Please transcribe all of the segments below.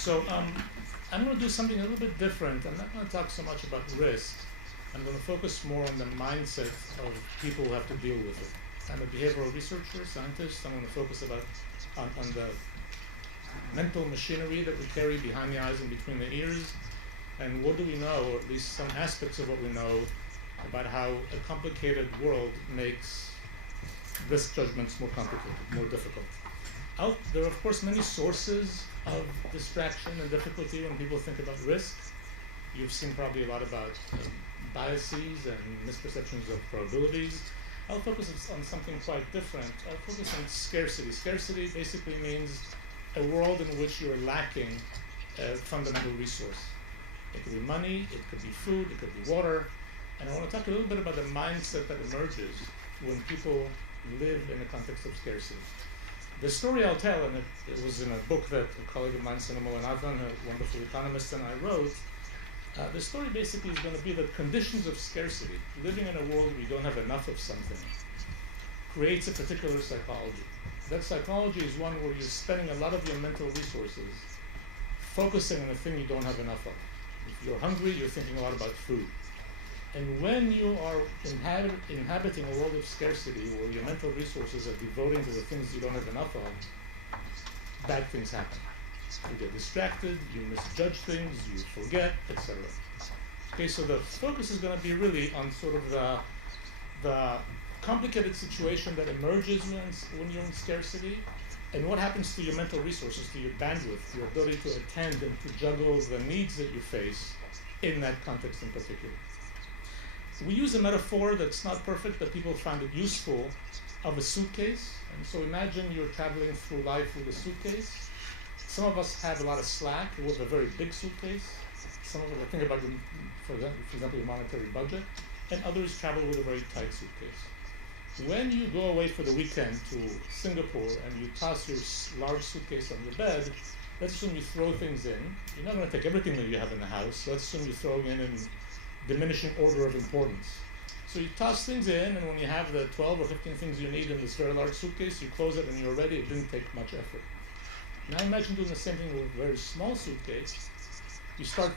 So I'm going to do something a little bit different. I'm not going to talk so much about risk. I'm going to focus more on the mindset of people who have to deal with it. I'm a behavioral researcher, scientist. I'm going to focus on the mental machinery that we carry behind the eyes and between the ears, and what do we know, or at least some aspects of what we know, about how a complicated world makes risk judgments more complicated, more difficult. There are, of course, many sources of distraction and difficulty when people think about risk. You've seen probably a lot about biases and misperceptions of probabilities. I'll focus on something quite different. I'll focus on scarcity. Scarcity basically means a world in which you're lacking a fundamental resource. It could be money, it could be food, it could be water. And I want to talk a little bit about the mindset that emerges when people live in the context of scarcity. The story I'll tell, and it was in a book that a colleague of mine, Sinamol and Advan, a wonderful economist, and I wrote. The story basically is going to be the conditions of scarcity, living in a world where we don't have enough of something, creates a particular psychology. That psychology is one where you're spending a lot of your mental resources focusing on a thing you don't have enough of. If you're hungry, you're thinking a lot about food. And when you are inhabiting a world of scarcity, where your mental resources are devoting to the things you don't have enough of, bad things happen. You get distracted, you misjudge things, you forget, etc. Okay, so the focus is going to be really on sort of the complicated situation that emerges when you're in scarcity, and what happens to your mental resources, to your bandwidth, your ability to attend and to juggle the needs that you face in that context in particular. We use a metaphor that's not perfect, but people find it useful, of a suitcase. And so imagine you're traveling through life with a suitcase. Some of us have a lot of slack with a very big suitcase. Some of us think about, for example, your monetary budget, and others travel with a very tight suitcase. When you go away for the weekend to Singapore and you toss your large suitcase on your bed, let's assume you throw things in. You're not going to take everything that you have in the house. Let's assume you throw in diminishing order of importance. So you toss things in, and when you have the 12 or 15 things you need in this very large suitcase, you close it and you're ready. It didn't take much effort. Now imagine doing the same thing with a very small suitcase. You start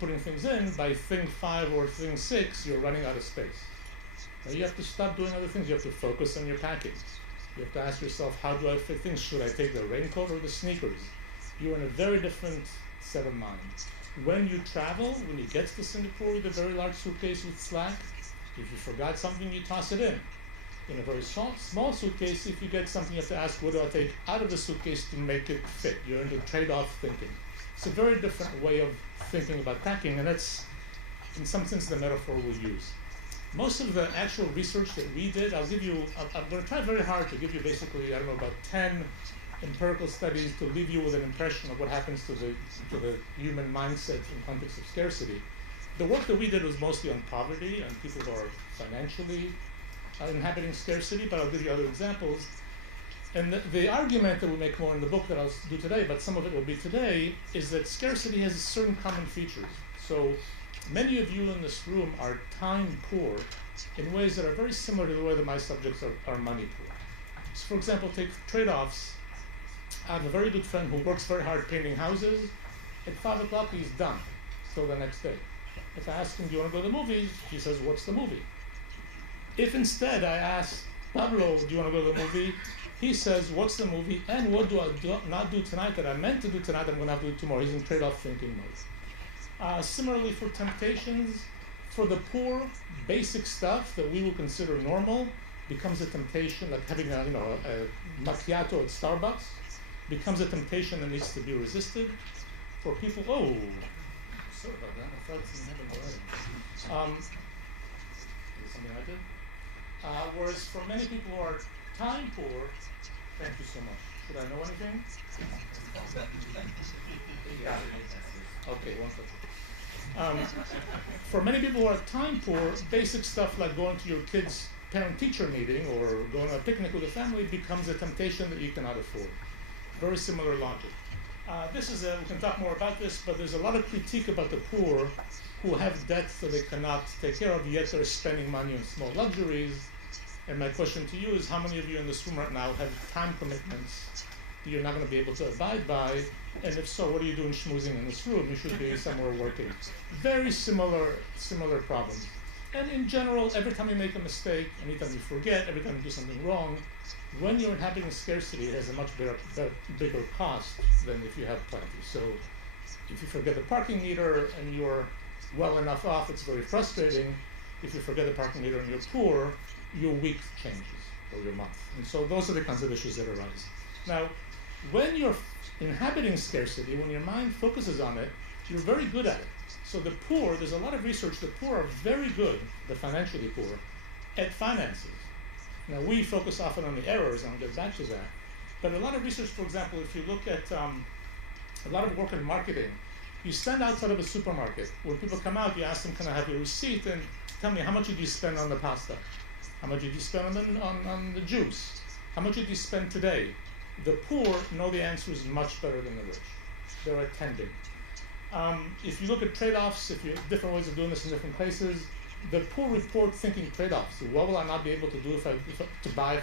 putting things in, by thing 5 or thing 6, you're running out of space. Now you have to stop doing other things. You have to focus on your packing. You have to ask yourself, how do I fit things? Should I take the raincoat or the sneakers? You're in a very different set of mind. When you travel, when you get to Singapore with a very large suitcase with slack, if you forgot something, you toss it in. In a very small suitcase, if you get something, you have to ask, what do I take out of the suitcase to make it fit? You're into trade-off thinking. It's a very different way of thinking about packing, and that's, in some sense, the metaphor we'll use. Most of the actual research that we did, I'm going to try very hard to give you basically, about 10 empirical studies to leave you with an impression of what happens to the human mindset in context of scarcity. The work that we did was mostly on poverty and people who are financially inhabiting scarcity, but I'll give you other examples. And the argument that we make more in the book that I'll do today, but some of it will be today, is that scarcity has certain common features. So many of you in this room are time poor in ways that are very similar to the way that my subjects are money poor. So for example, take trade-offs. I have a very good friend who works very hard painting houses. At 5 o'clock, he's done till the next day. If I ask him, do you want to go to the movies? He says, what's the movie? If instead I ask Pablo, do you want to go to the movie? He says, what's the movie? And what do I not do tonight that I meant to do tonight, I'm going to have to do tomorrow. He's in trade-off thinking mode. Similarly for temptations, for the poor, basic stuff that we will consider normal becomes a temptation, like having a macchiato at Starbucks, becomes a temptation that needs to be resisted. For people, sorry about that, I thought something happened already. Is something I did? Whereas for many people who are time poor, thank you so much. Should I know anything? Yeah. Okay, one second. For many people who are time poor, basic stuff like going to your kid's parent-teacher meeting or going on a picnic with a family becomes a temptation that you cannot afford. Very similar logic. We can talk more about this, but there's a lot of critique about the poor who have debts that they cannot take care of, yet they're spending money on small luxuries. And my question to you is, how many of you in this room right now have time commitments you're not going to be able to abide by? And if so, what are you doing schmoozing in this room? You should be somewhere working. Very similar problems. And in general, every time you make a mistake, anytime you forget, every time you do something wrong, when you're inhabiting scarcity, it has a much bigger cost than if you have plenty. So if you forget the parking meter and you're well enough off, it's very frustrating. If you forget the parking meter and you're poor, your week changes, or your month. And so those are the kinds of issues that arise. Now, when you're inhabiting scarcity, when your mind focuses on it, you're very good at it. So the poor, there's a lot of research, the poor are very good, the financially poor, at finances. Now, we focus often on the errors, and I'll get back to that. But a lot of research, for example, if you look at a lot of work in marketing, you stand outside of a supermarket. When people come out, you ask them, can I have your receipt? And tell me, how much did you spend on the pasta? How much did you spend on the juice? How much did you spend today? The poor know the answers much better than the rich. They're attending. If you look at trade-offs, if you have different ways of doing this in different places, the poor report thinking trade-offs. What will I not be able to do if I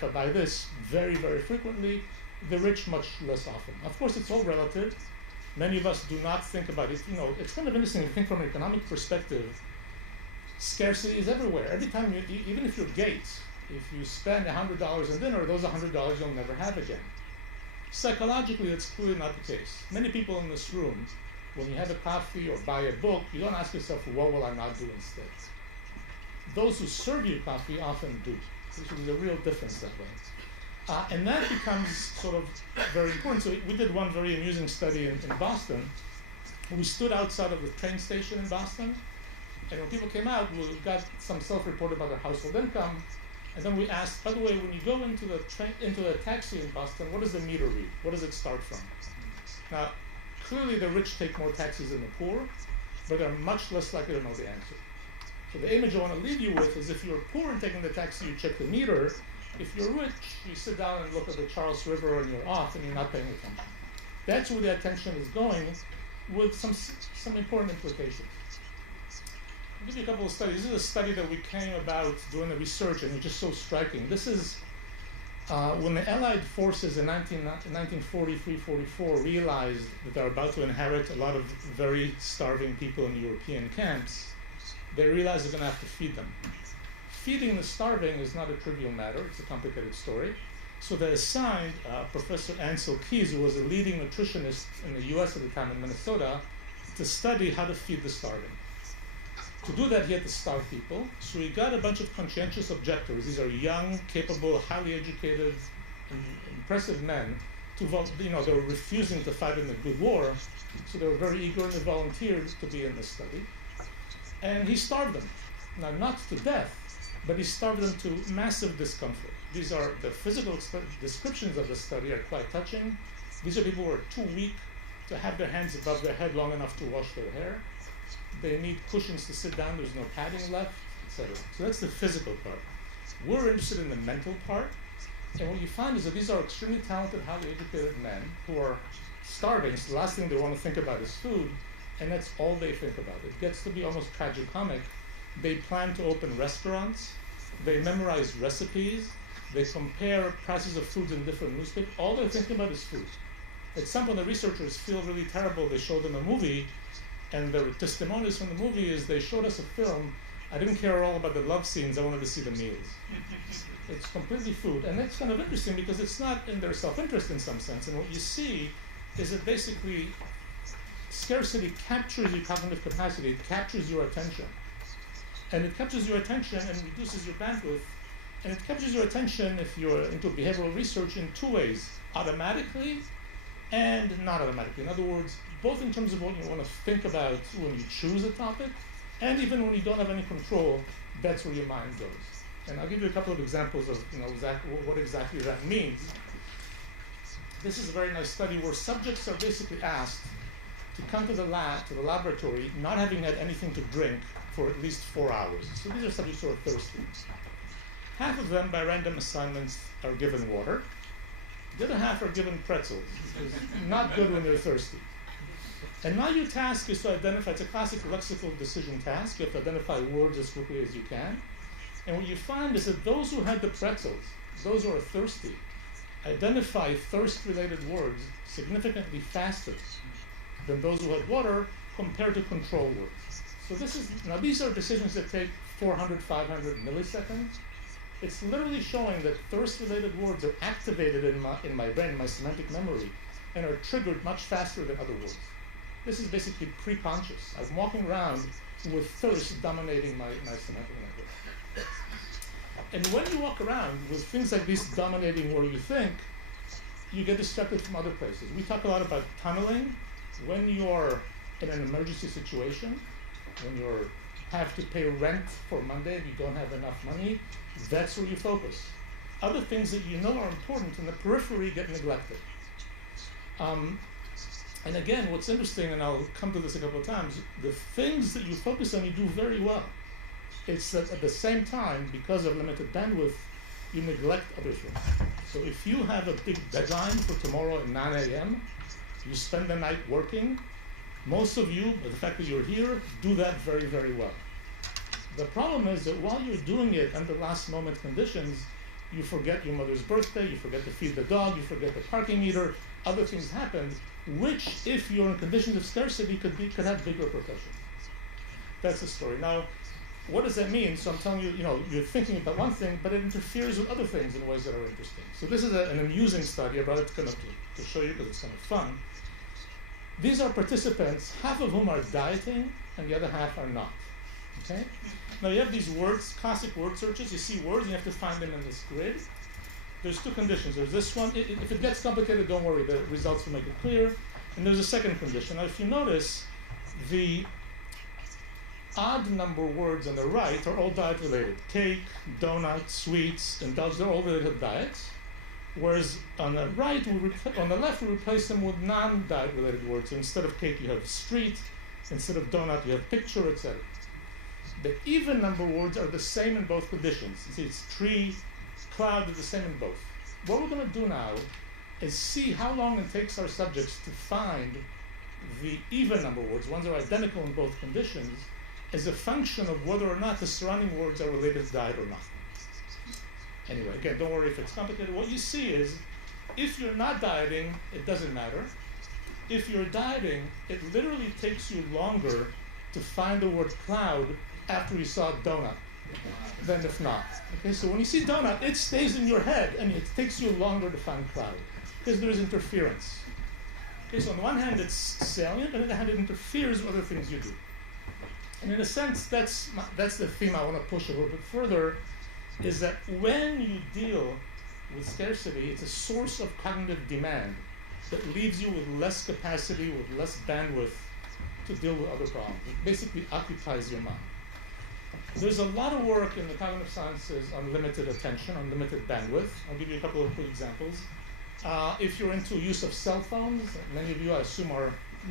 buy this? Very, very frequently. The rich, much less often. Of course, it's all relative. Many of us do not think about it. You know, it's kind of interesting to think from an economic perspective. Scarcity is everywhere. Every time even if you're Gates, if you spend $100 on dinner, those $100 you'll never have again. Psychologically, that's clearly not the case. Many people in this room, when you have a coffee or buy a book, you don't ask yourself, what will I not do instead? Those who serve you coffee often do. There's a real difference that way. And that becomes sort of very important. So we did one very amusing study in Boston. We stood outside of the train station in Boston, and when people came out, we got some self-report about their household income, and then we asked, by the way, when you go into the taxi in Boston, what does the meter read? What does it start from? Now, clearly the rich take more taxis than the poor, but they're much less likely to know the answer. So the image I want to leave you with is if you're poor and taking the taxi, you check the meter. If you're rich, you sit down and look at the Charles River and you're off and you're not paying attention. That's where the attention is going with some important implications. I'll give you a couple of studies. This is a study that we came about doing the research, and it's just so striking. This is when the Allied forces in 1943-44 realized that they're about to inherit a lot of very starving people in European camps, they realized they're going to have to feed them. Feeding the starving is not a trivial matter. It's a complicated story. So they assigned Professor Ansel Keys, who was a leading nutritionist in the US at the time in Minnesota, to study how to feed the starving. To do that, he had to starve people. So he got a bunch of conscientious objectors. These are young, capable, highly educated, impressive men. They were refusing to fight in the good war. So they were very eager and they volunteered to be in this study. And he starved them. Now, not to death, but he starved them to massive discomfort. These are the physical descriptions of the study are quite touching. These are people who are too weak to have their hands above their head long enough to wash their hair. They need cushions to sit down. There's no padding left, etc. So that's the physical part. We're interested in the mental part. And what you find is that these are extremely talented, highly educated men who are starving. So the last thing they want to think about is food. And that's all they think about. It gets to be almost tragicomic. They plan to open restaurants. They memorize recipes. They compare prices of foods in different newspapers. All they're thinking about is food. At some point, the researchers feel really terrible. They show them a movie, and the testimonies from the movie is they showed us a film. I didn't care at all about the love scenes. I wanted to see the meals. It's completely food. And that's kind of interesting because it's not in their self-interest in some sense. And what you see is that basically scarcity captures your cognitive capacity. It captures your attention. And it captures your attention and reduces your bandwidth. And it captures your attention, if you're into behavioral research, in two ways: automatically and not automatically. In other words, both in terms of what you want to think about when you choose a topic, and even when you don't have any control, that's where your mind goes. And I'll give you a couple of examples of what exactly that means. This is a very nice study where subjects are basically asked to come to the laboratory not having had anything to drink for at least 4 hours. So these are subjects who are thirsty. Half of them, by random assignments, are given water. The other half are given pretzels. It's not good when they're thirsty. And now your task is to identify, it's a classic lexical decision task. You have to identify words as quickly as you can. And what you find is that those who had the pretzels, those who are thirsty, identify thirst-related words significantly faster than those who had water compared to control words. So now these are decisions that take 400, 500 milliseconds. It's literally showing that thirst-related words are activated in my brain, my semantic memory, and are triggered much faster than other words. This is basically pre-conscious. I'm walking around with thirst dominating my semantic memory. And when you walk around with things like this dominating where you think, you get distracted from other places. We talk a lot about tunneling. When you're in an emergency situation, when you have to pay rent for Monday and you don't have enough money, that's where you focus. Other things that you know are important in the periphery get neglected. And again, what's interesting, and I'll come to this a couple of times, the things that you focus on, you do very well. It's that at the same time, because of limited bandwidth, you neglect other things. So if you have a big deadline for tomorrow at 9 a.m., you spend the night working, most of you, by the fact that you're here, do that very, very well. The problem is that while you're doing it under last moment conditions, you forget your mother's birthday, you forget to feed the dog, you forget the parking meter, other things happen, which, if you're in conditions of scarcity, could have bigger repercussions. That's the story. Now, what does that mean? So I'm telling you, you're thinking about one thing, but it interferes with other things in ways that are interesting. So this is an amusing study. I brought it to show you because it's kind of fun. These are participants, half of whom are dieting, and the other half are not. Okay? Now you have these words, classic word searches. You see words, and you have to find them in this grid. There's two conditions. There's this one. If it gets complicated, don't worry. The results will make it clear. And there's a second condition. Now, if you notice, the odd number words on the right are all diet-related. Cake, donut, sweets, and those are all related to diets. Whereas on the right, on the left, we replace them with non-diet-related words. So instead of cake, you have street. Instead of donut, you have picture, etc. The even number words are the same in both conditions. You see, it's tree, cloud, are the same in both. What we're going to do now is see how long it takes our subjects to find the even number words, ones that are identical in both conditions, as a function of whether or not the surrounding words are related to diet or not. Anyway, again, don't worry if it's complicated. What you see is, if you're not dieting, it doesn't matter. If you're dieting, it literally takes you longer to find the word cloud after you saw donut than if not. Okay, so when you see donut, it stays in your head, and it takes you longer to find cloud because there is interference. Okay, so on the one hand, it's salient, and on the other hand, it interferes with other things you do. And in a sense, that's the theme I want to push a little bit further, is that when you deal with scarcity, it's a source of cognitive demand that leaves you with less capacity, with less bandwidth to deal with other problems. It basically occupies your mind. There's a lot of work in the cognitive sciences on limited attention, on limited bandwidth. I'll give you a couple of quick examples. If you're into use of cell phones, many of you, I assume,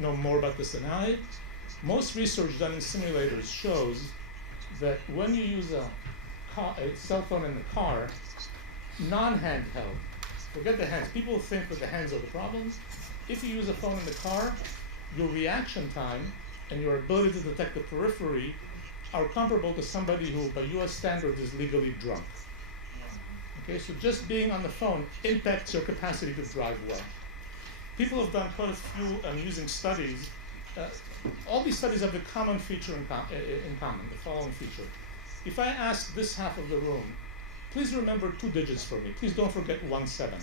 know more about this than I. Most research done in simulators shows that when you use a cell phone in the car, non-handheld, forget the hands. People think that the hands are the problem. If you use a phone in the car, your reaction time and your ability to detect the periphery are comparable to somebody who, by US standards, is legally drunk. Okay, so just being on the phone impacts your capacity to drive well. People have done quite a few amusing studies. All these studies have the common feature in common, the following feature. If I ask this half of the room, please remember 2 digits for me. Please don't forget 17.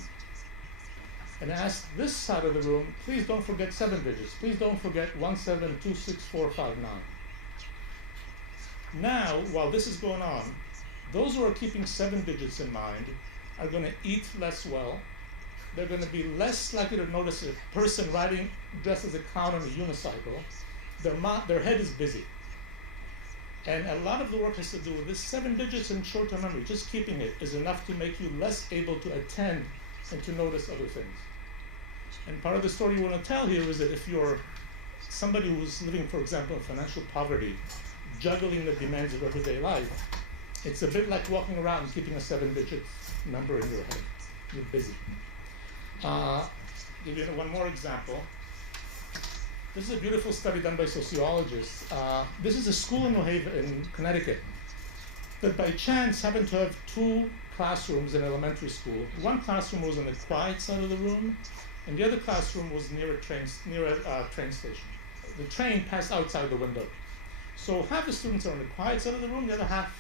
And I ask this side of the room, please don't forget 7 digits. Please don't forget 1726459. Now, while this is going on, those who are keeping 7 digits in mind are going to eat less well. They're going to be less likely to notice a person riding dressed as a clown on a unicycle. Their head is busy. And a lot of the work has to do with this 7 digits in short-term memory. Just keeping it is enough to make you less able to attend and to notice other things. And part of the story you want to tell here is that if you're somebody who's living, for example, in financial poverty, juggling the demands of everyday life, it's a bit like walking around and keeping a 7-digit number in your head. You're busy. Give you one more example. This is a beautiful study done by sociologists. This is a school in New Haven, in Connecticut, that by chance happened to have 2 classrooms in elementary school. One classroom was on the quiet side of the room, and the other classroom was near a train station. The train passed outside the window. So half the students are on the quiet side of the room, the other half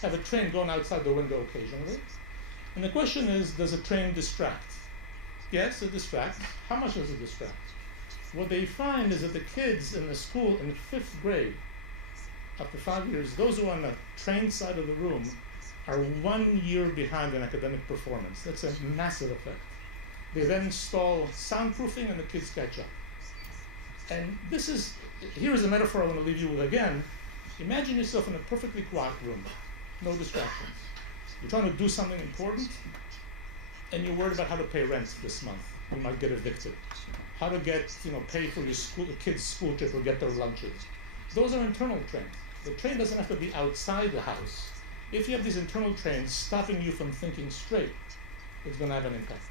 have a train going outside the window occasionally. And the question is, does a train distract? Yes, it distracts. How much does it distract? What they find is that the kids in the school in 5th grade, after 5 years, those who are on the train side of the room are 1 year behind in academic performance. That's a massive effect. They then install soundproofing and the kids catch up. And here's a metaphor I want to leave you with again. Imagine yourself in a perfectly quiet room, no distractions. You're trying to do something important, and you're worried about how to pay rent this month. You might get evicted. How to pay for your kids' school trip or get their lunches. Those are internal trains. The train doesn't have to be outside the house. If you have these internal trains stopping you from thinking straight, it's going to have an impact.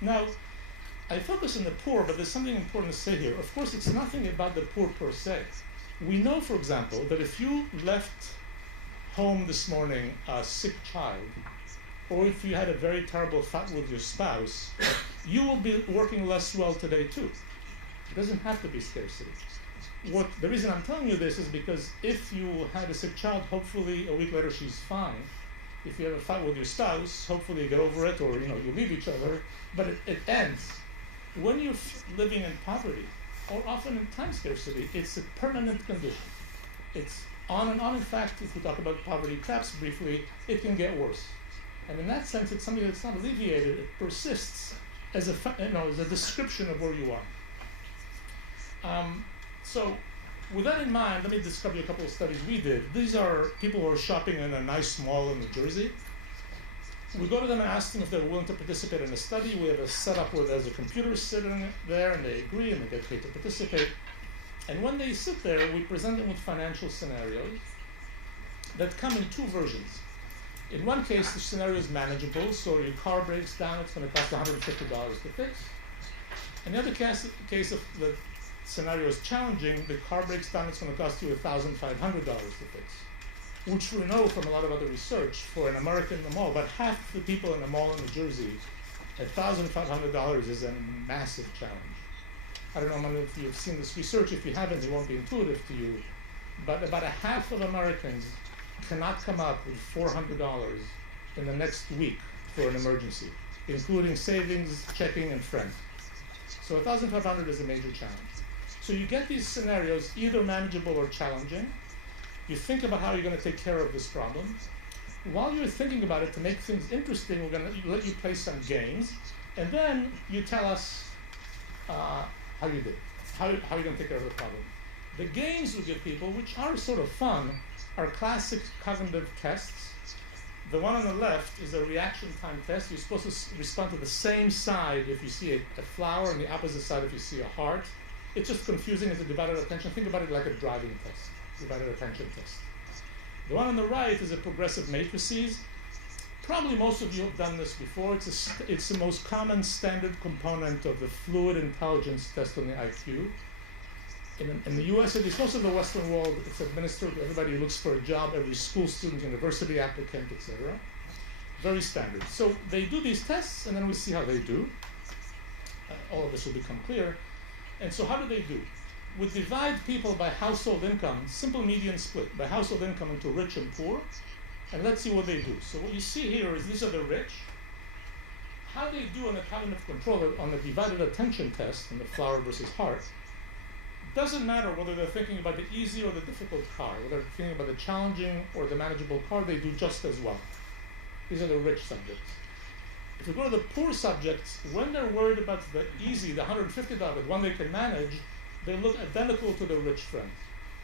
Now, I focus on the poor, but there's something important to say here. Of course, it's nothing about the poor per se. We know, for example, that if you left home this morning a sick child, or if you had a very terrible fight with your spouse, you will be working less well today too. It doesn't have to be scarcity. The reason I'm telling you this is because if you had a sick child, hopefully a week later she's fine. If you have a fight with your spouse, hopefully you get over it, or you leave each other, but it ends. When you're living in poverty, or often in time scarcity, it's a permanent condition. It's on and on. In fact, if we talk about poverty traps briefly, it can get worse. And in that sense, it's something that's not alleviated. It persists as a description of where you are. So with that in mind, let me describe you a couple of studies we did. These are people who are shopping in a nice mall in New Jersey. We go to them and ask them if they're willing to participate in a study. We have a setup where there's a computer sitting there, and they agree, and they get paid to participate. And when they sit there, we present them with financial scenarios that come in 2 versions. In one case, the scenario is manageable, so your car breaks down, it's going to cost $150 to fix. In the other case, if the scenario is challenging, the car breaks down, it's going to cost you $1,500 to fix. Which we know from a lot of other research, for an American in the mall, about half the people in the mall in New Jersey, $1,500 is a massive challenge. I don't know how many of you have seen this research. If you haven't, it won't be intuitive to you. But about a half of Americans cannot come up with $400 in the next week for an emergency, including savings, checking, and friends. So $1,500 is a major challenge. So you get these scenarios, either manageable or challenging. You think about how you're going to take care of this problem. While you're thinking about it, to make things interesting, we're going to let you play some games, and then you tell us how you did, how you're going to take care of the problem. The games we give people, which are sort of fun, are classic cognitive tests. The one on the left is a reaction time test. You're supposed to respond to the same side if you see a flower, and the opposite side if you see a heart. It's just confusing as a divided attention. Think about it like a driving test, divided attention test. The one on the right is a progressive matrices. Probably most of you have done this before. It's the most common standard component of the fluid intelligence test on the IQ. In the US, at least most of the Western world, it's administered to everybody who looks for a job, every school student, university applicant, etc. Very standard. So they do these tests, and then we see how they do. All of this will become clear. And so how do they do? We divide people by household income, simple median split, by household income into rich and poor, and let's see what they do. So what you see here is these are the rich. How they do on the cognitive control, on the divided attention test, in the flower versus heart, doesn't matter whether they're thinking about the easy or the difficult car, whether they're thinking about the challenging or the manageable car, they do just as well. These are the rich subjects. If you go to the poor subjects, when they're worried about the easy, the $150, the one they can manage, they look identical to the rich friends.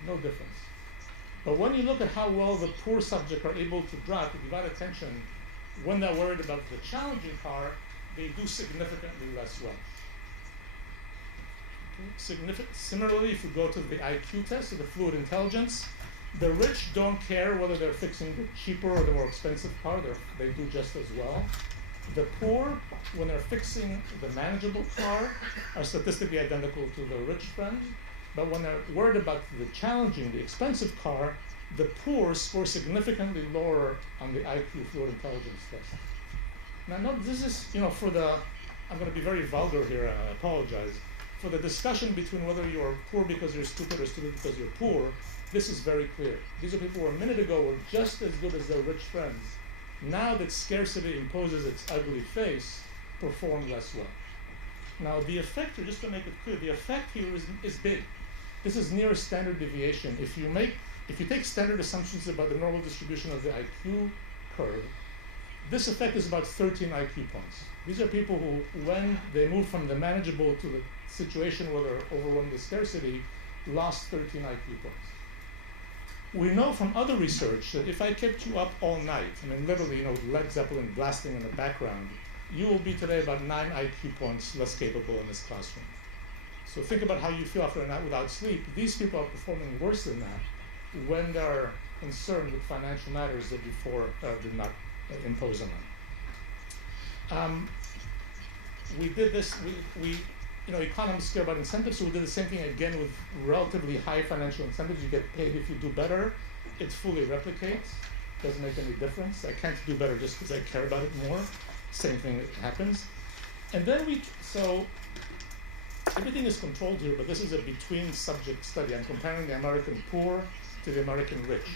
No difference. But when you look at how well the poor subject are able to drive, to divide attention, when they're worried about the challenging car, they do significantly less well. Similarly, if you go to the IQ test, to the fluid intelligence, the rich don't care whether they're fixing the cheaper or the more expensive car. They do just as well. The poor, when they're fixing the manageable car, are statistically identical to the rich friends. But when they're worried about the challenging, the expensive car, the poor score significantly lower on the IQ fluid intelligence test. Now, note, this is, for the, I'm going to be very vulgar here, I apologize. For the discussion between whether you're poor because you're stupid or stupid because you're poor, this is very clear. These are people who a minute ago were just as good as their rich friends. Now that scarcity imposes its ugly face, perform less well. Now, the effect here, just to make it clear, the effect here is big. This is near standard deviation. If you take standard assumptions about the normal distribution of the IQ curve, this effect is about 13 IQ points. These are people who, when they move from the manageable to the situation where they're overwhelmed with scarcity, lost 13 IQ points. We know from other research that if I kept you up all night, literally, Led Zeppelin blasting in the background, you will be today about 9 IQ points less capable in this classroom. So think about how you feel after a night without sleep. These people are performing worse than that when they're concerned with financial matters that before did not impose on them. We did this, economists care about incentives, so we did the same thing again with relatively high financial incentives. You get paid if you do better. It fully replicates. Doesn't make any difference. I can't do better just because I care about it more. Same thing happens. And then so everything is controlled here, but this is a between subject study. I'm comparing the American poor to the American rich.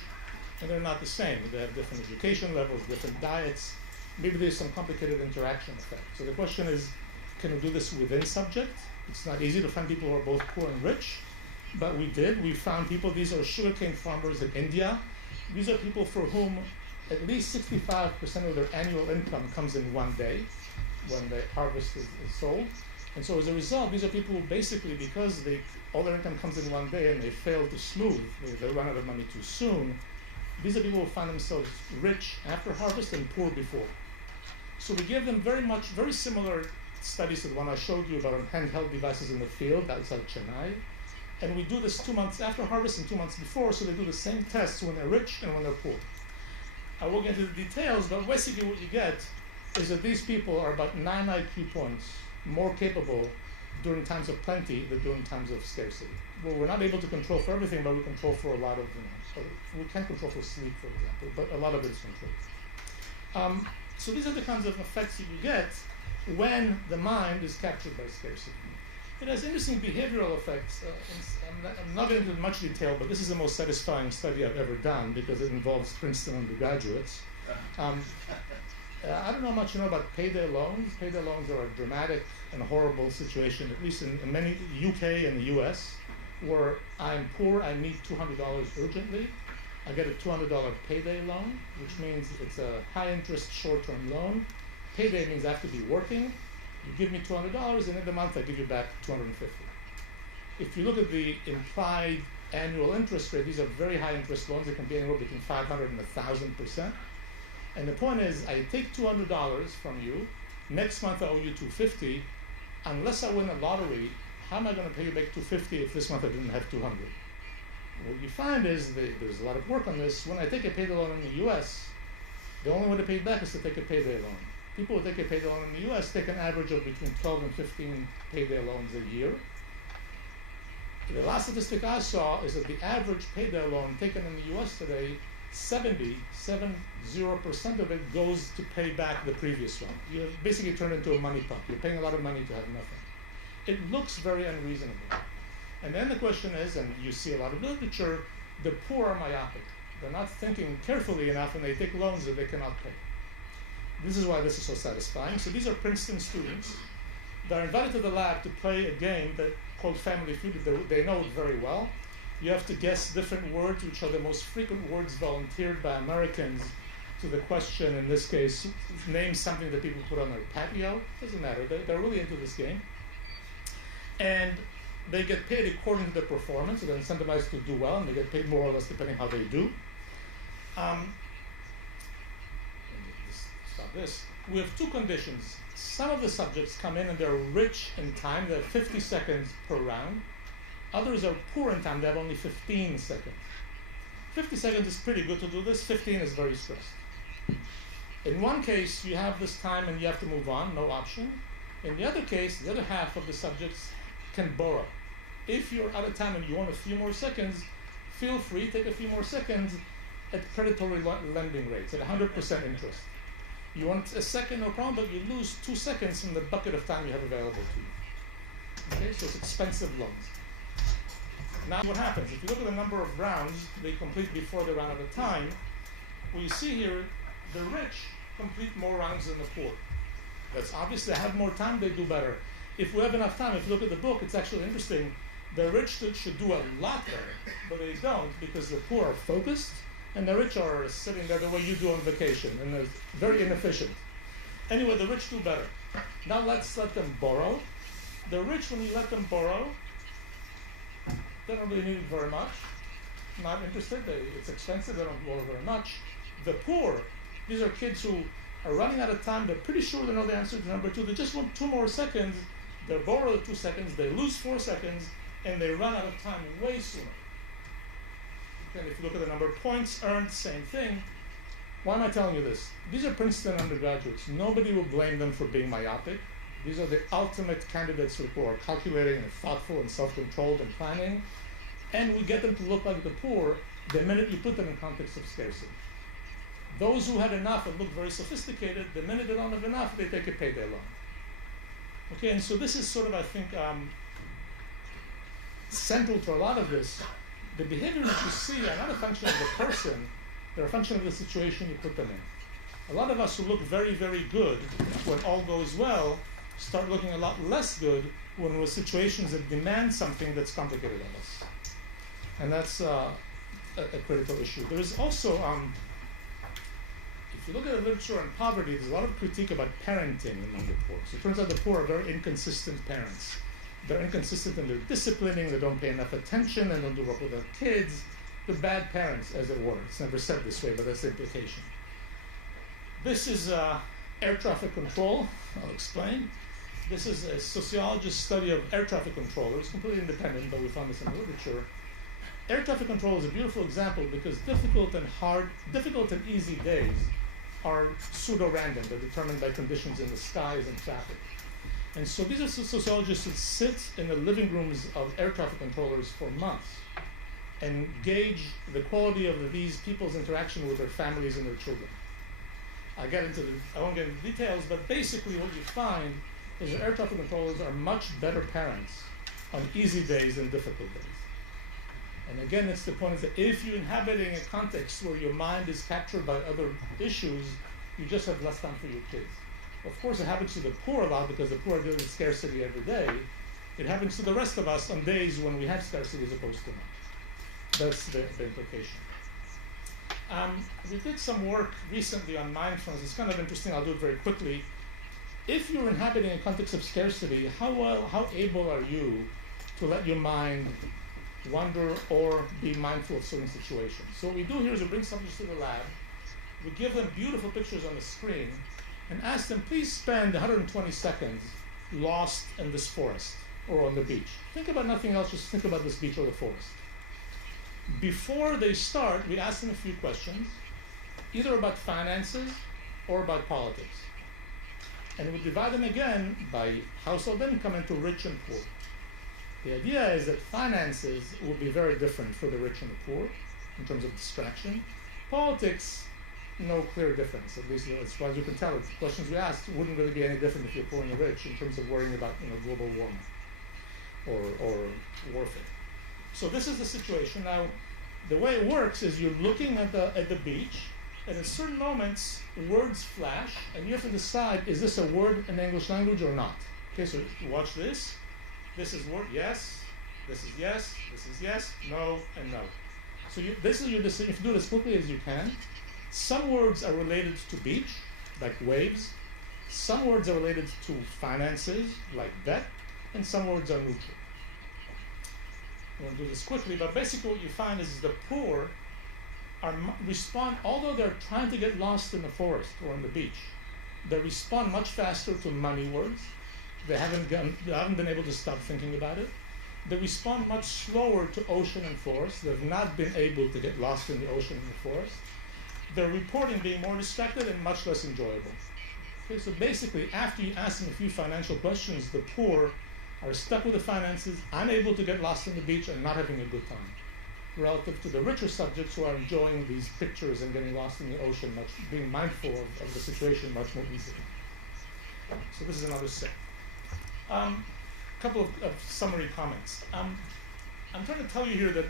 And they're not the same. They have different education levels, different diets. Maybe there's some complicated interaction effect. So the question is, can we do this within subject? It's not easy to find people who are both poor and rich, but we did. We found people, these are sugarcane farmers in India. These are people for whom at least 65% of their annual income comes in one day when the harvest is sold. And so as a result, these are people who basically, because all their income comes in one day and they fail to smooth, they run out of money too soon, these are people who find themselves rich after harvest and poor before. So we give them very similar studies to the one I showed you about on handheld devices in the field outside Chennai. And we do this 2 months after harvest and 2 months before, so they do the same tests when they're rich and when they're poor. I won't get into the details, but basically what you get is that these people are about 9 IQ points more capable during times of plenty than during times of scarcity. Well, we're not able to control for everything, but we control for a lot of, we can't control for sleep, for example, but a lot of it's controlled. So these are the kinds of effects that you get when the mind is captured by scarcity. It has interesting behavioral effects. I'm not going into much detail, but this is the most satisfying study I've ever done because it involves Princeton undergraduates. I don't know much about payday loans. Payday loans are a dramatic and horrible situation, at least in many UK and the US, where I'm poor, I need $200 urgently. I get a $200 payday loan, which means it's a high-interest short-term loan. Payday means I have to be working. You give me $200, and in the month I give you back $250. If you look at the implied annual interest rate, these are very high-interest loans. They can be anywhere between 500 and 1,000%. And the point is, I take $200 from you. Next month I owe you $250. Unless I win a lottery, how am I going to pay you back $250 if this month I didn't have $200? What you find is that there's a lot of work on this. When I take a payday loan in the US, the only way to pay it back is to take a payday loan. People who take a payday loan in the US take an average of between 12 and 15 payday loans a year. The last statistic I saw is that the average payday loan taken in the US today, 70% of it goes to pay back the previous one. You have basically turned into a money pump. You're paying a lot of money to have nothing. It looks very unreasonable. And then the question is, and you see a lot of literature, the poor are myopic. They're not thinking carefully enough and they take loans that they cannot pay. This is why this is so satisfying. So these are Princeton students. They're invited to the lab to play a game called Family Feud. They know it very well. You have to guess different words, which are the most frequent words volunteered by Americans to the question, in this case, name something that people put on their patio. Doesn't matter. They're really into this game. And they get paid according to their performance, so they're incentivized to do well, and they get paid more or less depending how they do. Stop this. We have two conditions. Some of the subjects come in and they're rich in time. They have 50 seconds per round. Others are poor in time. They have only 15 seconds. 50 seconds is pretty good to do this. 15 is very stressed. In one case, you have this time and you have to move on, no option. In the other case, the other half of the subjects can borrow. If you're out of time and you want a few more seconds, feel free, take a few more seconds at predatory lending rates, at 100% interest. You want a second, no problem, but you lose 2 seconds from the bucket of time you have available to you. Okay, so it's expensive loans. Now what happens? If you look at the number of rounds they complete before they run out of time, what you see here, the rich complete more rounds than the poor. That's obvious. They have more time, they do better. If we have enough time, if you look at the book, it's actually interesting. The rich should do a lot better, but they don't because the poor are focused and the rich are sitting there the way you do on vacation, and they're very inefficient. Anyway, the rich do better. Now let's let them borrow. The rich, when you let them borrow, they don't really need it very much. Not interested, it's expensive, they don't borrow very much. The poor, these are kids who are running out of time, they're pretty sure they know the answer to number 2, they just want 2 more seconds, they borrow the 2 seconds, they lose 4 seconds, and they run out of time way sooner. And if you look at the number of points earned, same thing. Why am I telling you this? These are Princeton undergraduates. Nobody will blame them for being myopic. These are the ultimate candidates who are calculating and thoughtful and self-controlled and planning. And we get them to look like the poor the minute you put them in context of scarcity. Those who had enough and look very sophisticated, the minute they don't have enough, they take a payday loan. Okay, and so this is sort of, I think, central to a lot of this. The behavior that you see are not a function of the person, they're a function of the situation you put them in. A lot of us who look very, very good when all goes well start looking a lot less good when we're in situations that demand something that's complicated of us. And that's a critical issue. There is also, if you look at the literature on poverty, there's a lot of critique about parenting among the poor. So it turns out the poor are very inconsistent parents. They're inconsistent in their disciplining, they don't pay enough attention, they don't do work with their kids. They're bad parents, as it were. It's never said this way, but that's the implication. This is air traffic control. I'll explain. This is a sociologist's study of air traffic controllers, completely independent, but we found this in the literature. Air traffic control is a beautiful example because difficult and easy days are pseudo-random. They're determined by conditions in the skies and traffic. And so these are sociologists that sit in the living rooms of air traffic controllers for months and gauge the quality of these people's interaction with their families and their children. I won't get into details, but basically what you find is that air traffic controllers are much better parents on easy days than difficult days. And again, it's the point that if you're inhabiting a context where your mind is captured by other issues, you just have less time for your kids. Of course, it happens to the poor a lot because the poor are dealing with scarcity every day. It happens to the rest of us on days when we have scarcity as opposed to not. That's the implication. We did some work recently on mindfulness. It's kind of interesting. I'll do it very quickly. If you're inhabiting a context of scarcity, how able are you to let your mind wander or be mindful of certain situations? So what we do here is we bring subjects to the lab. We give them beautiful pictures on the screen and ask them, please spend 120 seconds lost in this forest or on the beach. Think about nothing else, just think about this beach or the forest. Before they start, we ask them a few questions, either about finances or about politics. And we divide them again by household income into rich and poor. The idea is that finances will be very different for the rich and the poor in terms of distraction. Politics, no clear difference. At least as far as you can tell, the questions we asked wouldn't really be any different if you're poor and you're rich in terms of worrying about global warming or warfare. So this is the situation. Now, the way it works is you're looking at the beach, and at certain moments, words flash, and you have to decide, is this a word in the English language or not? Okay, so watch this. This is word, yes. This is yes. This is yes, no, and no. So this is your decision. If you do it as quickly as you can. Some words are related to beach, like waves. Some words are related to finances, like debt, and some words are neutral. I'm going to do this quickly, but basically what you find is the poor respond, although they're trying to get lost in the forest or on the beach, they respond much faster to money words. They haven't been able to stop thinking about it. They respond much slower to ocean and forest. They've not been able to get lost in the ocean and the forest. They're reporting being more distracted and much less enjoyable. Okay, so basically, after you ask them a few financial questions, the poor are stuck with the finances, unable to get lost on the beach, and not having a good time. relative to the richer subjects who are enjoying these pictures and getting lost in the ocean, being mindful of the situation much more easily. So this is another set. Couple of summary comments. I'm trying to tell you here that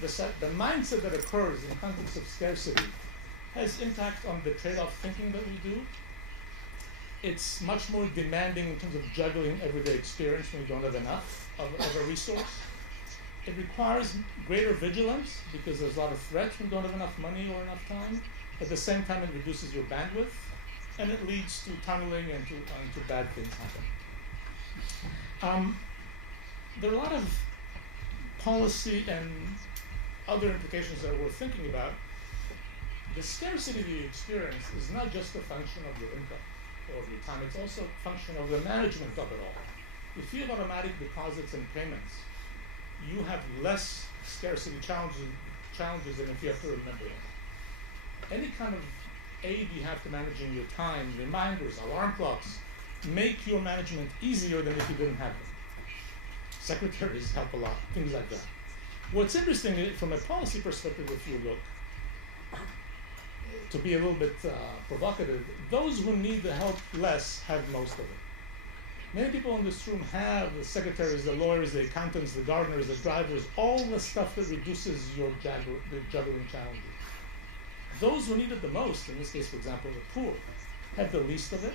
the mindset that occurs in the context of scarcity has impact on the trade-off thinking that we do. It's much more demanding in terms of juggling everyday experience when we don't have enough of a resource. It requires greater vigilance because there's a lot of threats when you don't have enough money or enough time. At the same time, it reduces your bandwidth, and it leads to tunneling and to bad things happen. There are a lot of policy and other implications that we're thinking about. The scarcity that you experience is not just a function of your income or your time, it's also a function of the management of it all. If you have automatic deposits and payments, you have less scarcity challenges than if you have to remember them. Any kind of aid you have to managing your time, reminders, alarm clocks, make your management easier than if you didn't have them. Secretaries help a lot, things like that. What's interesting from a policy perspective, if you look, to be a little bit provocative, those who need the help less have most of it. Many people in this room have the secretaries, the lawyers, the accountants, the gardeners, the drivers, all the stuff that reduces your juggling challenges. Those who need it the most, in this case, for example, the poor, have the least of it.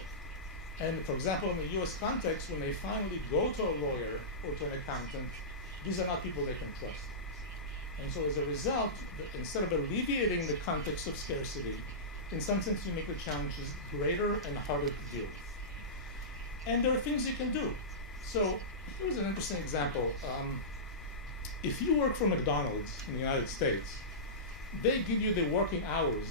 And for example, in the US context, when they finally go to a lawyer or to an accountant, these are not people they can trust. And so as a result, instead of alleviating the context of scarcity, in some sense you make the challenges greater and harder to deal with. And there are things you can do. So here's an interesting example. If you work for McDonald's in the United States, they give you the working hours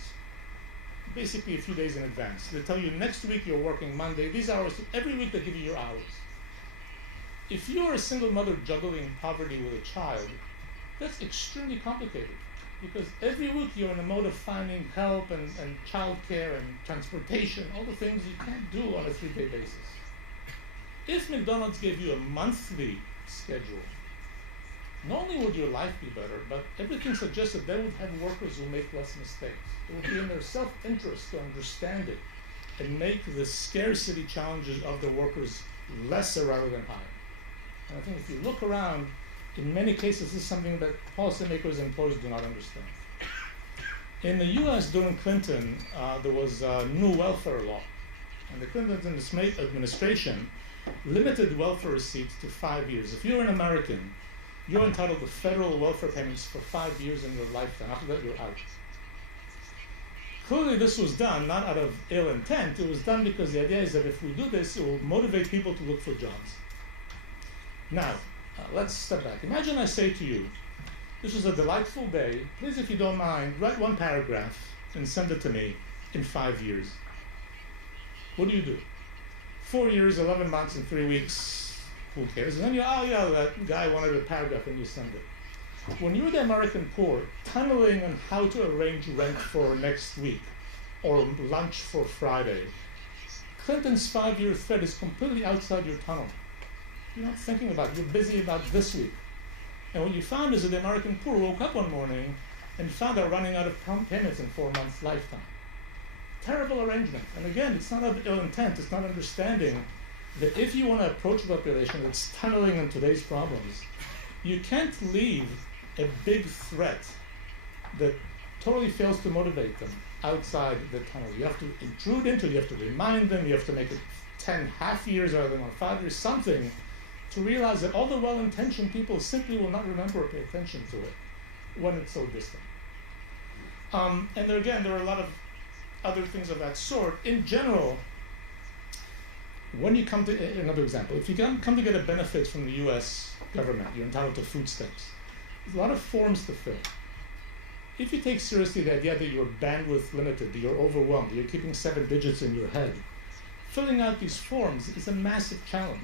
basically a few days in advance. They tell you next week you're working Monday, these hours, every week they give you your hours. If you're a single mother juggling poverty with a child, that's extremely complicated because every week you're in a mode of finding help and childcare and transportation, all the things you can't do on a 3-day basis. If McDonald's gave you a monthly schedule, not only would your life be better, but everything suggests that they would have workers who make less mistakes. It would be in their self-interest to understand it and make the scarcity challenges of the workers lesser rather than higher. And I think if you look around, in many cases, this is something that policymakers and employers do not understand. In the US during Clinton, there was a new welfare law. And the Clinton administration limited welfare receipts to 5 years. If you're an American, you're entitled to federal welfare payments for 5 years in your lifetime. After that, you're out. Clearly, this was done not out of ill intent. It was done because the idea is that if we do this, it will motivate people to look for jobs. Now, let's step back. Imagine I say to you, this was a delightful day. Please, if you don't mind, write one paragraph and send it to me in 5 years. What do? 4 years, 11 months, and 3 weeks, who cares? And then you, oh yeah, that guy wanted a paragraph, and you send it. When you're the American poor, tunneling on how to arrange rent for next week or lunch for Friday, Clinton's 5-year thread is completely outside your tunnel. You're not thinking about it. You're busy about this week. And what you found is that the American poor woke up one morning and found they're running out of payments in 4 months' lifetime. Terrible arrangement. And again, it's not of ill intent. It's not understanding that if you want to approach a population that's tunneling in today's problems, you can't leave a big threat that totally fails to motivate them outside the tunnel. You have to intrude into it. You have to remind them. You have to make it 10 half years rather than 5 years, something to realize that all the well-intentioned people simply will not remember or pay attention to it when it's so distant. And there are a lot of other things of that sort. In general, when you come to, another example, if you come to get a benefit from the US government, you're entitled to food stamps. There's a lot of forms to fill. If you take seriously the idea that you're bandwidth limited, that you're overwhelmed, that you're keeping 7 digits in your head, filling out these forms is a massive challenge.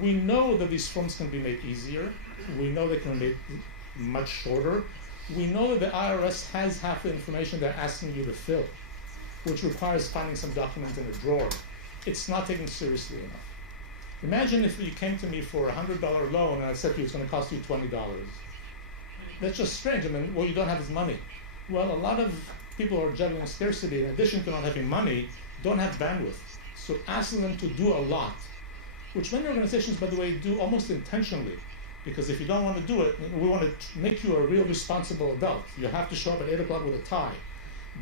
We know that these forms can be made easier. We know they can be made much shorter. We know that the IRS has half the information they're asking you to fill, which requires finding some document in a drawer. It's not taken seriously enough. Imagine if you came to me for a $100 loan and I said to you it's going to cost you $20. that's just strange. I mean, what you don't have is money. Well, a lot of people who are juggling scarcity, in addition to not having money, don't have bandwidth. So asking them to do a lot, which many organizations, by the way, do almost intentionally. Because if you don't want to do it, we want to make you a real responsible adult. You have to show up at 8 o'clock with a tie.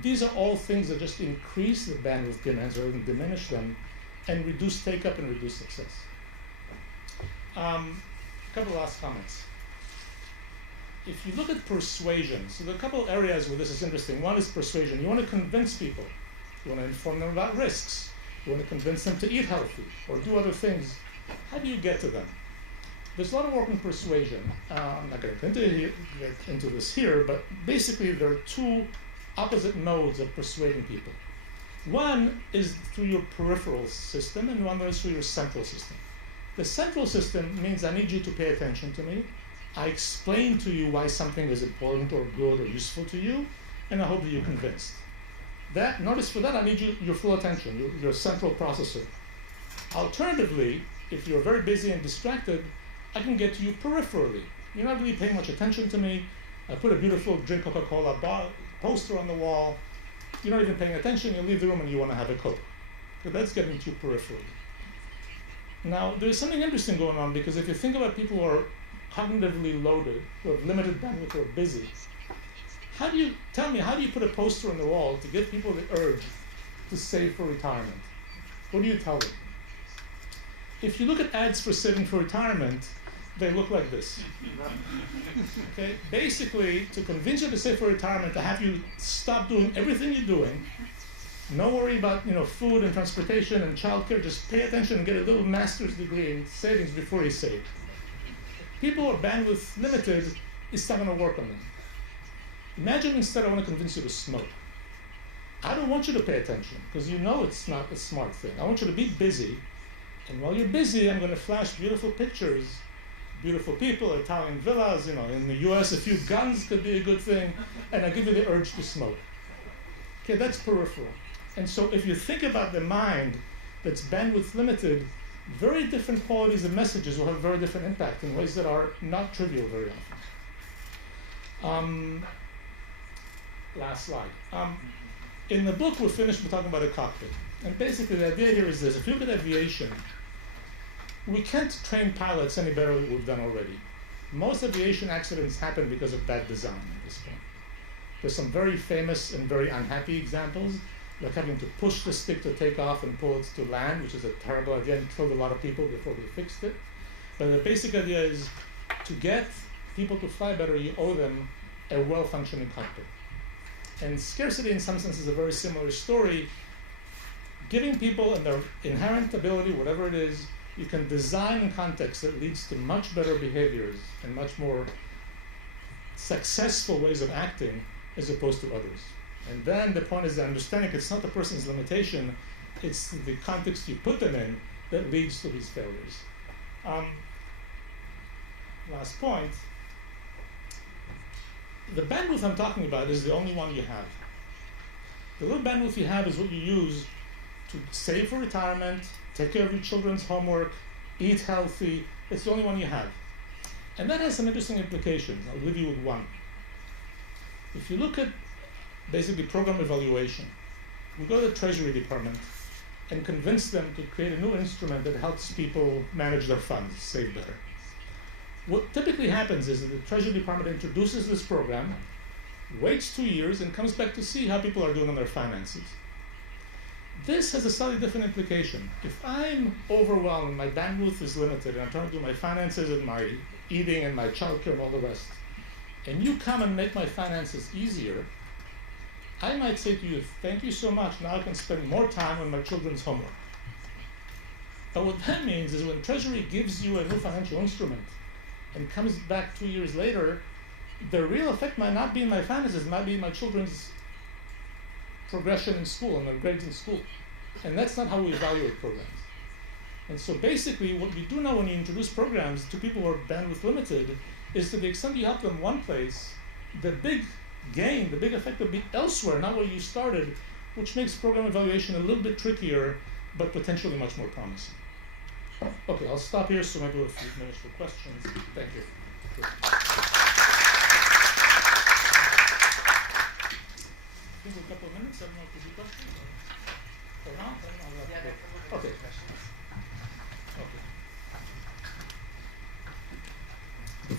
These are all things that just increase the bandwidth demands rather than diminish them, and reduce take-up and reduce success. A couple last comments. If you look at persuasion, so there are a couple areas where this is interesting. One is persuasion. You want to convince people. You want to inform them about risks. You want to convince them to eat healthy or do other things. How do you get to them? There's a lot of work in persuasion. I'm not going to get into this here, but basically there are two opposite modes of persuading people. One is through your peripheral system, and one is through your central system. The central system means I need you to pay attention to me. I explain to you why something is important or good or useful to you, and I hope that you're convinced. Notice for that I need your full attention, your central processor. Alternatively, if you're very busy and distracted, I can get to you peripherally. You're not really paying much attention to me. I put a beautiful drink Coca-Cola poster on the wall. You're not even paying attention. You leave the room and you want to have a Coke. So that's getting to you peripherally. Now, there's something interesting going on, because if you think about people who are cognitively loaded, who have limited bandwidth, who are busy, how do you put a poster on the wall to get people the urge to save for retirement? What do you tell them? If you look at ads for saving for retirement, they look like this. Okay? Basically, to convince you to save for retirement, to have you stop doing everything you're doing, no worry about food and transportation and childcare, just pay attention and get a little master's degree in savings before you save. People who are bandwidth limited, it's not going to work on them. Imagine instead I want to convince you to smoke. I don't want you to pay attention, because you know it's not a smart thing. I want you to be busy, and while you're busy, I'm going to flash beautiful pictures, beautiful people, Italian villas, in the US, a few guns could be a good thing, and I give you the urge to smoke. Okay, that's peripheral. And so if you think about the mind that's bandwidth limited, very different qualities of messages will have very different impact in ways that are not trivial very often. Last slide. In the book, we're talking about a cockpit. And basically the idea here is this: if you look at aviation, we can't train pilots any better than we've done already. Most aviation accidents happen because of bad design at this point. There's some very famous and very unhappy examples, like having to push the stick to take off and pull it to land, which is a terrible idea and killed a lot of people before they fixed it. But the basic idea is to get people to fly better, you owe them a well-functioning cockpit. And scarcity, in some sense, is a very similar story. Giving people and their inherent ability, whatever it is, you can design in context that leads to much better behaviors and much more successful ways of acting as opposed to others. And then the point is understanding it's not the person's limitation, it's the context you put them in that leads to these failures. Last point. The bandwidth I'm talking about is the only one you have. The little bandwidth you have is what you use to save for retirement, take care of your children's homework, eat healthy. It's the only one you have. And that has some interesting implications. I'll leave you with one. If you look at basically program evaluation, we go to the Treasury Department and convince them to create a new instrument that helps people manage their funds, save better. What typically happens is that the Treasury Department introduces this program, waits 2 years, and comes back to see how people are doing on their finances. This has a slightly different implication. If I'm overwhelmed, my bandwidth is limited, and I'm trying to do my finances and my eating and my childcare and all the rest, and you come and make my finances easier, I might say to you, thank you so much, now I can spend more time on my children's homework. But what that means is when Treasury gives you a new financial instrument and comes back 2 years later, the real effect might not be in my finances, it might be in my children's progression in school and their grades in school. And that's not how we evaluate programs. And so basically what we do now when you introduce programs to people who are bandwidth limited is to the extent you help them one place, the big gain, the big effect will be elsewhere, not where you started, which makes program evaluation a little bit trickier, but potentially much more promising. Okay, I'll stop here so maybe we'll have a few minutes for questions. Thank you.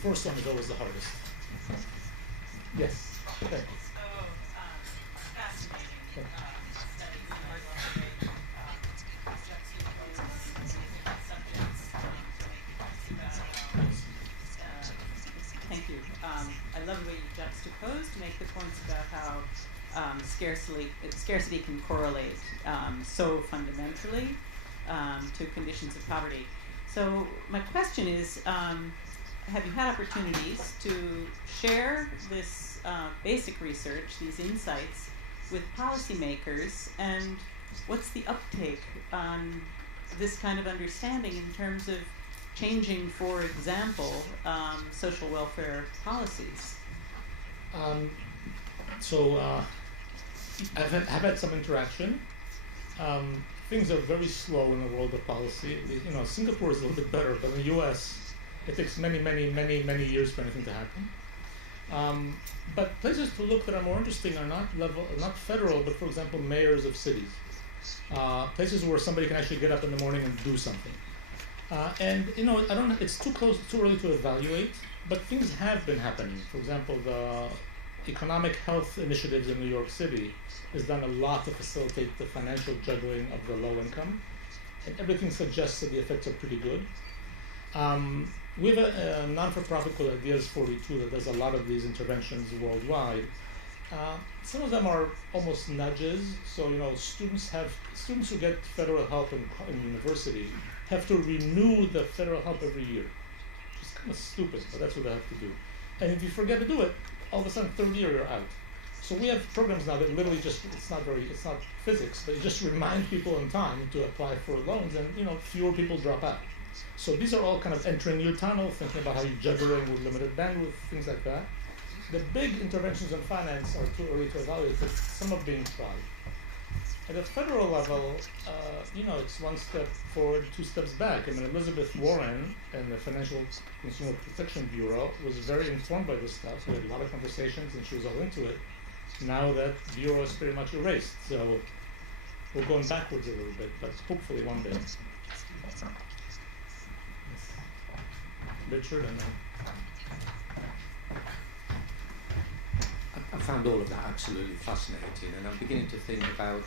first one is always the hardest. Yes. Okay. Fascinating studies, and I love the way you juxtapose different subjects to make points about. Thank you. I love the way you juxtapose to make the points about how scarcity can correlate so fundamentally to conditions of poverty. So my question is, have you had opportunities to share this basic research, these insights, with policymakers, and what's the uptake on this kind of understanding in terms of changing, for example, social welfare policies? I've had some interaction. Things are very slow in the world of policy. Singapore is a little bit better, but in the U.S., it takes many years for anything to happen. But places to look that are more interesting are not federal, but for example, mayors of cities. Places where somebody can actually get up in the morning and do something. It's too early to evaluate, but things have been happening. For example, the economic health initiatives in New York City has done a lot to facilitate the financial juggling of the low income, and everything suggests that the effects are pretty good. We have a non-for-profit called Ideas 42 that does a lot of these interventions worldwide. Some of them are almost nudges. So students who get federal help in university have to renew the federal help every year. It's kind of stupid, but that's what they have to do. And if you forget to do it, all of a sudden, third year you're out. So we have programs now that literally it's not physics, but you just remind people in time to apply for loans, and fewer people drop out. So these are all kind of entering your tunnel, thinking about how you're juggling with limited bandwidth, things like that. The big interventions in finance are too early to evaluate, but some are being tried. At the federal level, it's one step forward, two steps back. I mean, Elizabeth Warren and the Financial Consumer Protection Bureau was very informed by this stuff. We had a lot of conversations, and she was all into it. Now that bureau is pretty much erased, so we're going backwards a little bit, but hopefully one day. Yes. Richard, and then. I found all of that absolutely fascinating, and I'm beginning to think about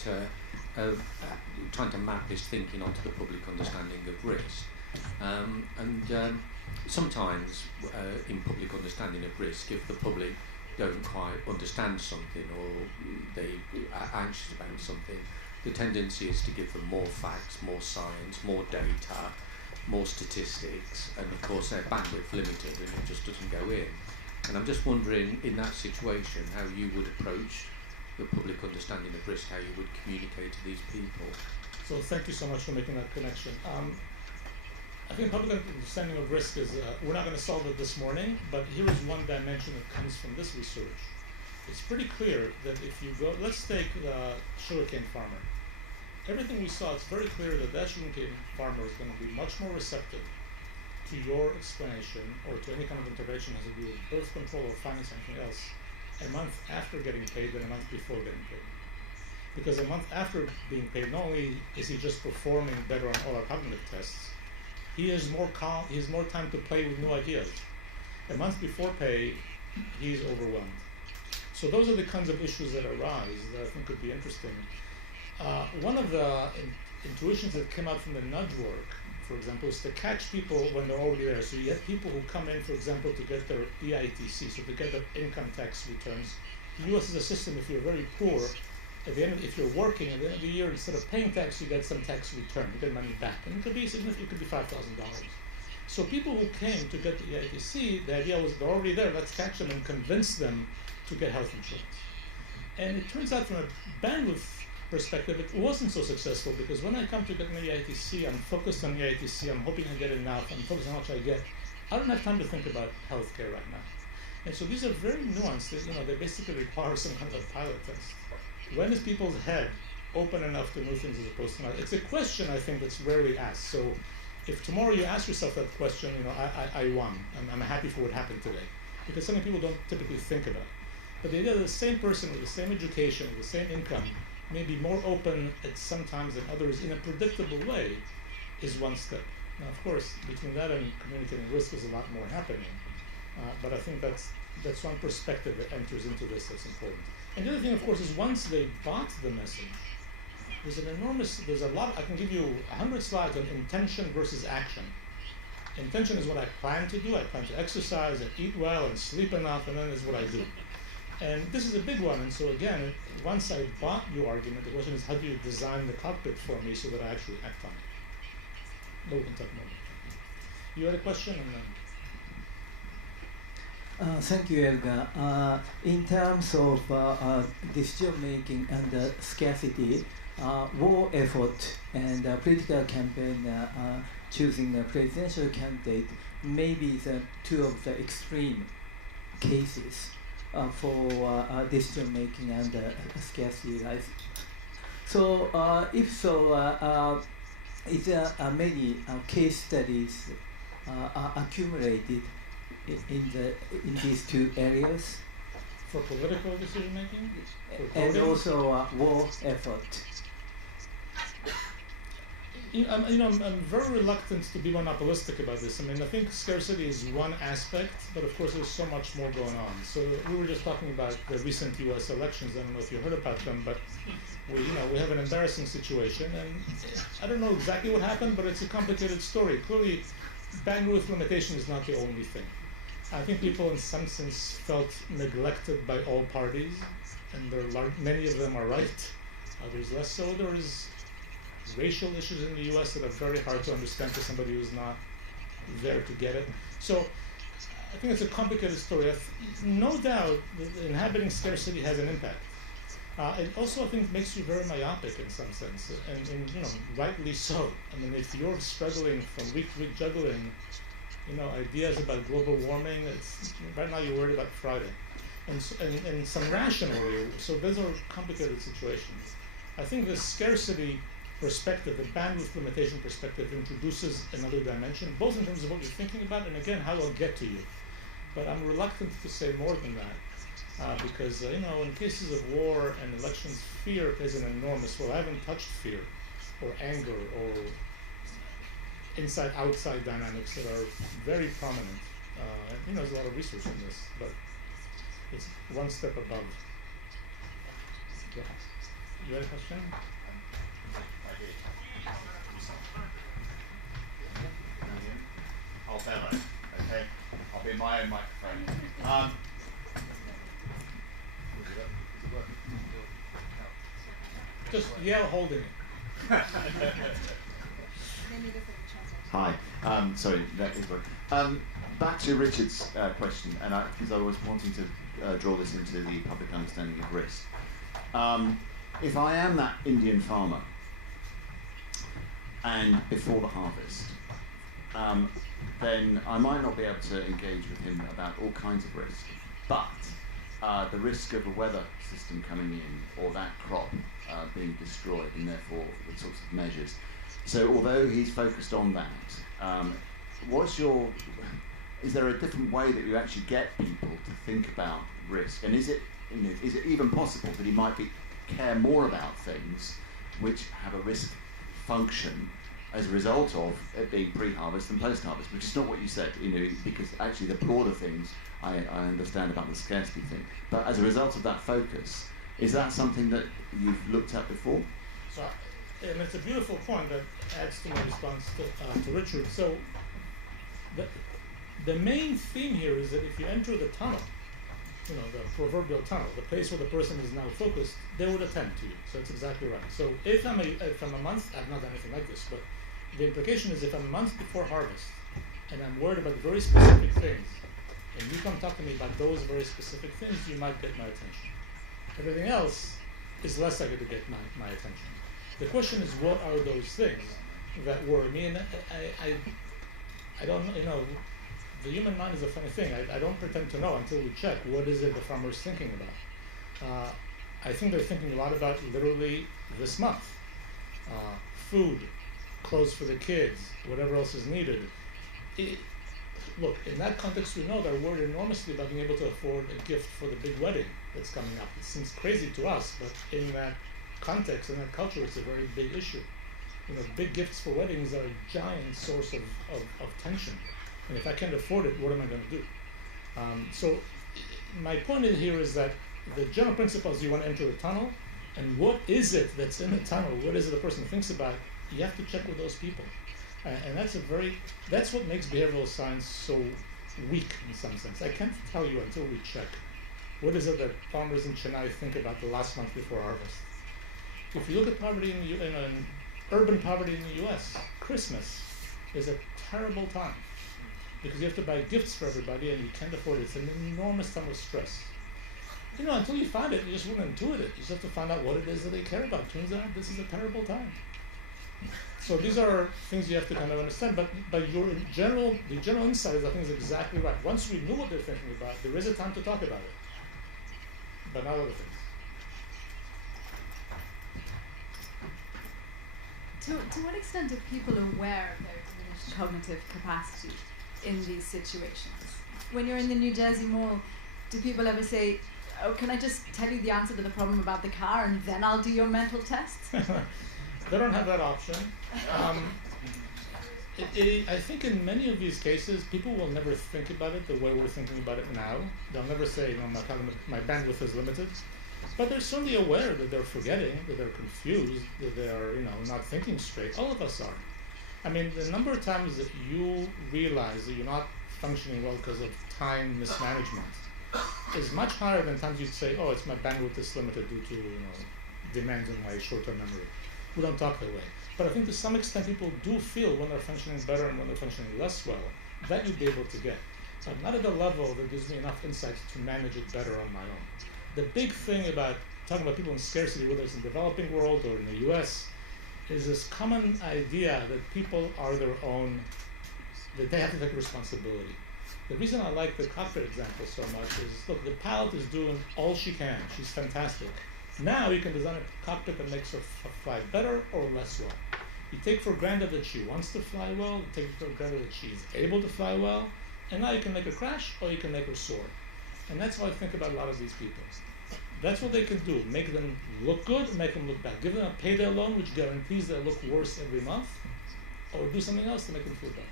trying to map this thinking onto the public understanding of risk. Sometimes in public understanding of risk, if the public don't quite understand something or they are anxious about something, the tendency is to give them more facts, more science, more data, more statistics, and of course their bandwidth limited and it just doesn't go in. And I'm just wondering, in that situation, how you would approach the public understanding of risk, how you would communicate to these people. So thank you so much for making that connection. I think public understanding of risk is, we're not going to solve it this morning, but here is one dimension that comes from this research. It's pretty clear that if you go, let's take the sugarcane farmer. Everything we saw, it's very clear that that sugarcane farmer is going to be much more receptive to your explanation or to any kind of intervention has to do with birth control or finance or anything else a month after getting paid than a month before getting paid. Because a month after being paid, not only is he just performing better on all our cognitive tests, he is more calm, he has more time to play with new ideas. A month before pay, he's overwhelmed. So those are the kinds of issues that arise that I think could be interesting. One of the intuitions that came out from the nudge work, for example, is to catch people when they're already there. So you get people who come in, for example, to get their EITC, so to get their income tax returns. The U.S. is a system, if you're very poor, at the end of, if you're working, at the end of the year, instead of paying tax, you get some tax return, you get money back. And it could be significant, it could be $5,000. So people who came to get the EITC, the idea was they're already there, let's catch them and convince them to get health insurance. And it turns out from a bandwidth perspective, it wasn't so successful because when I come to get an EITC, I'm focused on EITC, I'm hoping I get enough, I'm focused on how much I get. I don't have time to think about healthcare right now. And so these are very nuanced, they basically require some kind of a pilot test. When is people's head open enough to new things as opposed to not? It's a question, I think, that's rarely asked. So if tomorrow you ask yourself that question, I won. I'm happy for what happened today. Because something people don't typically think about. But the idea that the same person with the same education, with the same income, may be more open at some times than others in a predictable way is one step. Now, of course, between that and communicating risk is a lot more happening. But I think that's one perspective that enters into this that's important. And the other thing, of course, is once they bought the message, there's a lot, I can give you 100 slides on intention versus action. Intention is what I plan to do. I plan to exercise and eat well and sleep enough, and then is what I do. And this is a big one. And so again, once I bought your argument, the question is how do you design the cockpit for me so that I actually act on it? But we can talk more. You had a question? And then thank you, Eldar. In terms of decision making and scarcity, war effort and political campaign choosing a presidential candidate may be the two of the extreme cases for decision making and scarcity. So, if so, is there many case studies accumulated in these two areas? for political decision making? And also war effort. I'm very reluctant to be monopolistic about this. I mean, I think scarcity is one aspect, but of course there's so much more going on. So we were just talking about the recent U.S. elections. I don't know if you heard about them, but we have an embarrassing situation, and I don't know exactly what happened, but it's a complicated story. Clearly, bandwidth limitation is not the only thing. I think people, in some sense, felt neglected by all parties, and many of them are right. Others less so. There is racial issues in the U.S. that are very hard to understand for somebody who's not there to get it. So I think it's a complicated story. No doubt that inhabiting scarcity has an impact. It also, I think, makes you very myopic in some sense, and rightly so. I mean, if you're struggling from week to week juggling, ideas about global warming, right now you're worried about Friday, and some rational worry. So those are complicated situations. I think the scarcity perspective, the bandwidth limitation perspective, introduces another dimension, both in terms of what you're thinking about and again how it'll get to you. But I'm reluctant to say more than that because in cases of war and elections, fear plays an enormous role. I haven't touched fear or anger or inside-outside dynamics that are very prominent. There's a lot of research on this, but it's one step above. Yeah. You had a question? I'll bellow, okay? I'll be my own microphone. Just yell holding it. Hi, sorry, that is working. Back to Richard's question, and because I was wanting to draw this into the public understanding of risk. If I am that Indian farmer, and before the harvest, then I might not be able to engage with him about all kinds of risk, but the risk of a weather system coming in or that crop being destroyed, and therefore the sorts of measures. So although he's focused on that, is there a different way that you actually get people to think about risk? And is it even possible that he might care more about things which have a risk function as a result of it being pre-harvest and post-harvest, which is not what you said, because actually the broader things I understand about the scarcity thing. But as a result of that focus, is that something that you've looked at before? So, and it's a beautiful point that adds to my response to Richard. So the main theme here is that if you enter the tunnel, the proverbial tunnel, the place where the person is now focused, they would attend to you. So it's exactly right. So if I'm a month, I've not done anything like this, but the implication is if I'm a month before harvest and I'm worried about very specific things, and you come talk to me about those very specific things, you might get my attention. Everything else is less likely to get my attention. The question is, what are those things that worry me? And I don't know, the human mind is a funny thing. I don't pretend to know until we check what is it the farmer is thinking about. I think they're thinking a lot about literally this month. Food, clothes for the kids, whatever else is needed. Look, in that context, we know they're worried enormously about being able to afford a gift for the big wedding that's coming up. It seems crazy to us, but in that context, in that culture, it's a very big issue. Big gifts for weddings are a giant source of tension. And if I can't afford it, what am I going to do? So my point here is that the general principle is you want to enter a tunnel, and what is it that's in the tunnel? What is it the person thinks about? You have to check with those people, and that's what makes behavioral science so weak in some sense. I can't tell you until we check. What is it that farmers in Chennai think about the last month before harvest? If you look at poverty in urban poverty in the U.S., Christmas is a terrible time because you have to buy gifts for everybody and you can't afford it. It's an enormous time of stress. Until you find it, you just wouldn't intuit it. You just have to find out what it is that they care about. Turns out this is a terrible time. So these are things you have to kind of understand. But the general insight is I think is exactly right. Once we know what they're thinking about, there is a time to talk about it. But not other things. To what extent are people aware of their diminished cognitive capacity in these situations? When you're in the New Jersey Mall, do people ever say, "Oh, can I just tell you the answer to the problem about the car and then I'll do your mental test"? They don't have that option. I think in many of these cases, people will never think about it the way we're thinking about it now. They'll never say, my bandwidth is limited. But they're certainly aware that they're forgetting, that they're confused, that they're not thinking straight. All of us are. I mean, the number of times that you realize that you're not functioning well because of time mismanagement is much higher than times you'd say, oh, it's my bandwidth is limited due to demands on my short-term memory. We don't talk that way. But I think to some extent people do feel when they're functioning better and when they're functioning less well, that you'd be able to get. So I'm not at a level that gives me enough insights to manage it better on my own. The big thing about talking about people in scarcity, whether it's in the developing world or in the US, is this common idea that people are their own, that they have to take responsibility. The reason I like the Cockpit example so much is, look, the pilot is doing all she can. She's fantastic. Now you can design a cockpit that makes her fly better or less well. You take for granted that she wants to fly well, you take for granted that she's able to fly well, and now you can make her crash or you can make her soar. And that's how I think about a lot of these people. That's what they can do. Make them look good, make them look bad. Give them a payday loan which guarantees they'll look worse every month, or do something else to make them feel better,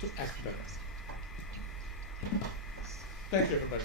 to act better. Thank you, everybody.